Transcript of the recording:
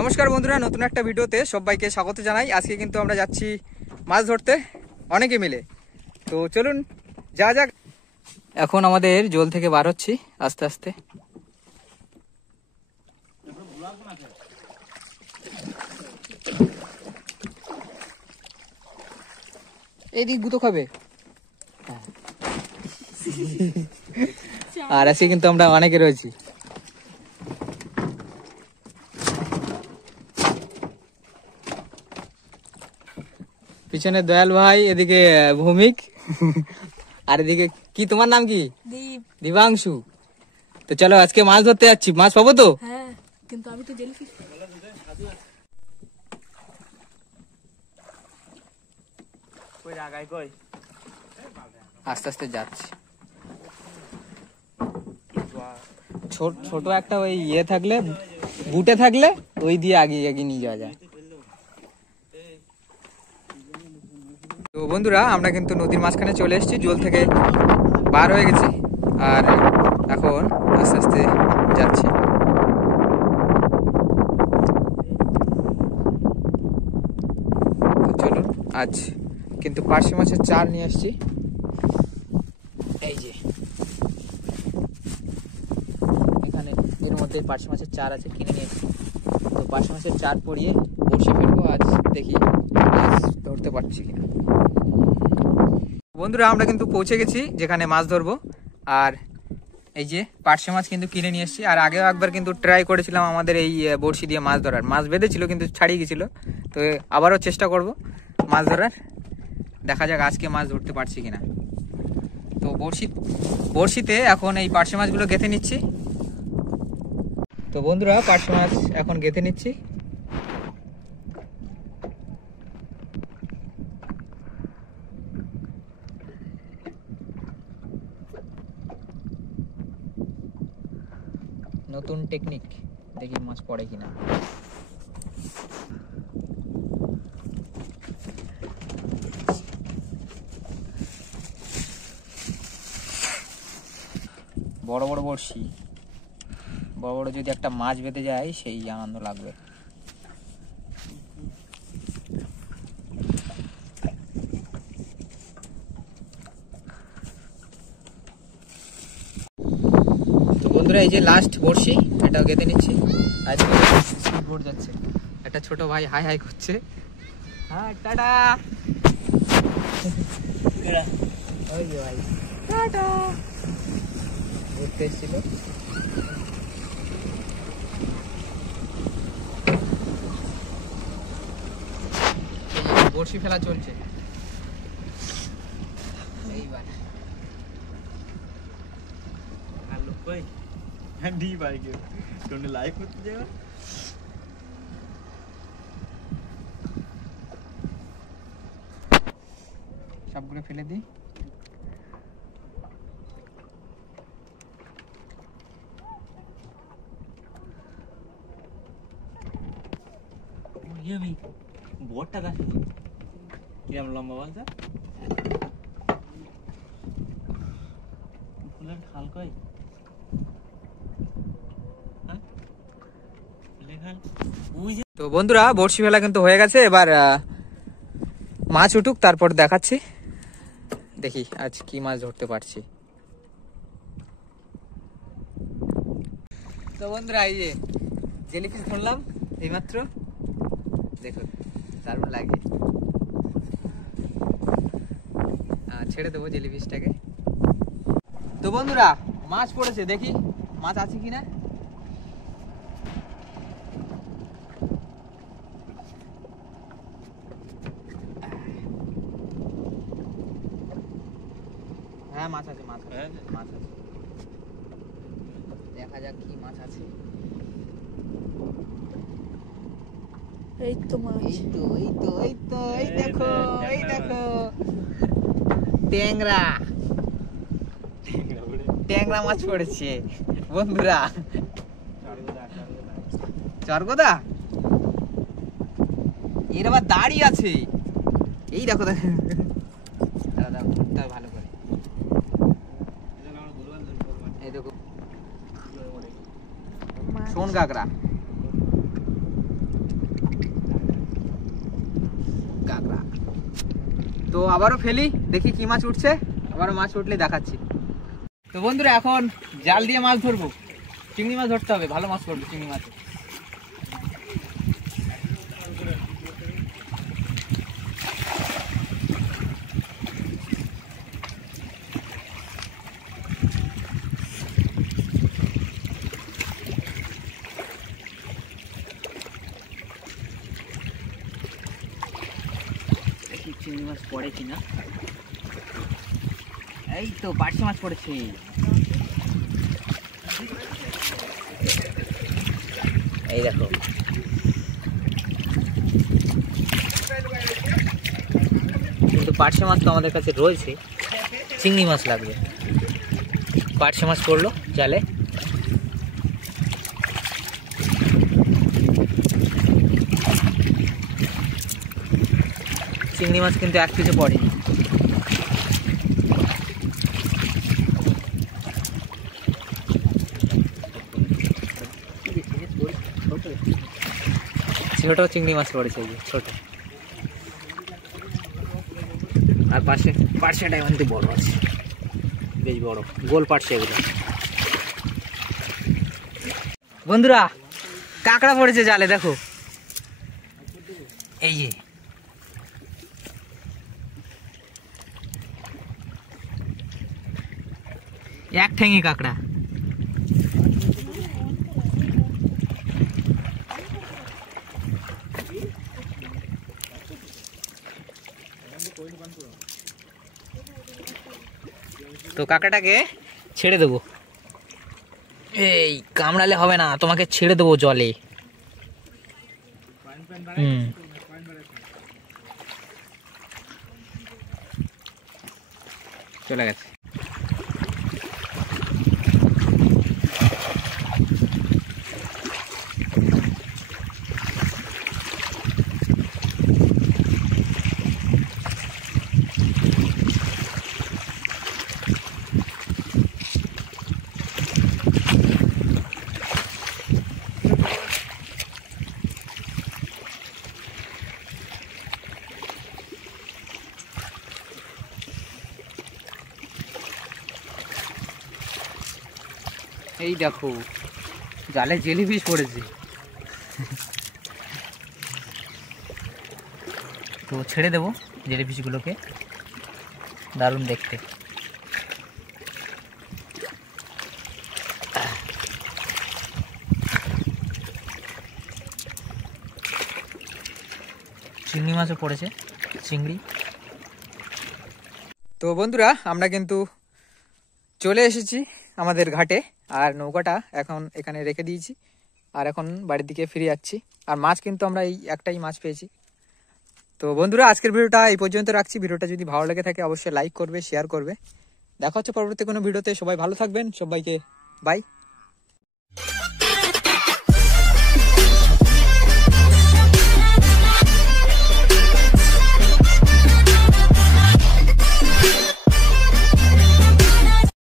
নমস্কার বন্ধুরা, নতুন একটা ভিডিওতে সবাইকে স্বাগত জানাই। আজকে কিন্তু আমরা যাচ্ছি মাছ ধরতে অনেকে মিলে। তো চলুন যা যাক। এখন আমাদের জল থেকে বার হচ্ছি আস্তে আস্তে। এইদিক গুতো খাবে। আর আজকে কিন্তু আমরা অনেকে রয়েছি। পিছনে দয়াল ভাই, এদিকে ভৌমিক, আর এদিকে কি তোমার নাম কি? দিবাংশু। তো চলো আজকে মাছ ধরতে যাচ্ছি। মাছ পাবো তো? হ্যাঁ, কিন্তু আমি তো জেলিফিশ। আস্তে আস্তে যাচ্ছি। ছোট একটা ওই ইয়ে থাকলে, বুটে থাকলে ওই দিয়ে আগে এগিয়ে নিয়ে যাওয়া যায়। তো বন্ধুরা, আমরা কিন্তু নদীর মাঝখানে চলে এসেছি, জল থেকে বার হয়ে গেছি আর এখন আস্তে আস্তে যাচ্ছি। চলুন, আজ কিন্তু পার্শে মাছের চার নিয়ে আসছি। এই যে এখানে এর মধ্যে পার্শে মাছের চার আছে, কিনে নিয়ে এসেছি। তো পার্শে মাছের চার পরিয়ে বসে ফেলবো। আজ দেখি মাছ ধরতে পারছি কিনা। বন্ধুরা, আমরা কিন্তু পৌঁছে গেছি যেখানে মাছ ধরবো। আর এই যে পার্শে মাছ কিন্তু কিনে নিয়ে এসেছি। আর আগেও একবার কিন্তু ট্রাই করেছিলাম আমাদের এই বড়শি দিয়ে মাছ ধরার। মাছ বেঁধেছিল কিন্তু ছাড়িয়ে গেছিল। তো আবারও চেষ্টা করব মাছ ধরার। দেখা যাক আজকে মাছ ধরতে পারছি কিনা। তো বড়শিতে এখন এই পার্শে মাছগুলো গেঁথে নিচ্ছি। তো বন্ধুরা, পার্শে মাছ এখন গেঁথে নিচ্ছি। নতুন টেকনিক, দেখি মাছ পড়ে কিনা। বড় বড় বড়শি, বড় বড় যদি একটা মাছ বেঁধে যায় সেই আনন্দ লাগবে। তো বন্ধুরা, এই যে লাস্ট বড়শি, এটাও গেঁথে নিচ্ছি। আজকে স্পিড বোট যাচ্ছে। একটা ছোট ভাই হাই হাই করছে। হ্যাঁ, টাটা। ওই যে ভাই টাটা ঘুরতে এসেছিল। বড়শি ফেলা চলছে এইবার। সবগুলো ফেলে দিই। বড়টা গাছ কিরম লম্বা বলতো? ফুলের খাল কই? তো বন্ধুরা, বড়শি ফেলা কিন্তু হয়ে গেছে। এবার মাছ উঠুক, তারপর দেখাচ্ছি। দেখি আজ কি মাছ ধরতে পারছি। তো বন্ধুরা, এই যে জেলিফিশ ধরলাম এইমাত্র। দেখুন দারুণ লাগে। ছেড়ে দেবো জেলিফিশটাকে। তো বন্ধুরা, মাছ পড়েছে, দেখি মাছ আছে কিনা। হ্যাঁ, মাছ আছে, মাছ আছে, মাছ আছে। দেখা যাক কি মাছ আছে। এই তো মাছ। এই তো এই তো এই তো এই দেখো, এই দেখো ট্যাংরা। ট্যাংরা মাছ পড়েছে বন্ধুরা। চরগোদা, এর আবার দাড়ি আছে। এই দেখো দেখো, ভালো করে এই দেখো, সোন কাঁকড়া। তো আবারও ফেলি, দেখি কি মাছ উঠছে, আবারও মাছ উঠলে দেখাচ্ছি। তো বন্ধুরা এখন জাল দিয়ে মাছ ধরবো, চিংড়ি মাছ ধরতে হবে, ভালো মাছ পড়বে চিংড়ি মাছ। চিংড়ি মাছ পড়ে কিনা, এই তো পার্শে মাছ পড়েছে। এই দেখো, কিন্তু পার্শে মাছ তো আমাদের কাছে রয়েছে, চিংড়ি মাছ লাগবে। পার্শে মাছ পড়লো জালে। চিংড়ি মাছ কিন্তু এক পিছু পড়ে। ছোট চিংড়ি মাছ পড়েছে, ছোট। আর পার্শেটা কিন্তু বড় আছে, বেশ বড়, গোল পার্শে এগুলো। বন্ধুরা কাঁকড়া পড়েছে জালে, দেখো এই যে। এক ঠ্যাঙি কাঁকড়া। তো কাঁকড়াটাকে ছেড়ে দেবো, এই কামড়ালে হবে না, তোমাকে ছেড়ে দেবো জলে। চলে গেছে। এই দেখো জালে জেলিফিশ পড়েছে। তো ছেড়ে দেবো জেলিফিশগুলোকে, দারুণ দেখতে। চিংড়ি মাছও পড়েছে, চিংড়ি। তো বন্ধুরা আমরা কিন্তু চলে এসেছি আমাদের ঘাটে, আর নৌকাটা এখন এখানে রেখে দিয়েছি, আর এখন বাড়ির দিকে ফিরে যাচ্ছি। আর মাছ কিন্তু আমরা এই একটাই মাছ পেয়েছি। তো বন্ধুরা আজকের ভিডিওটা এই পর্যন্ত রাখছি। ভিডিওটা যদি ভালো লেগে থাকে অবশ্যই লাইক করবে, শেয়ার করবে। দেখা হচ্ছে পরবর্তী কোনো ভিডিওতে। সবাই ভালো থাকবেন, সবাইকে বাই।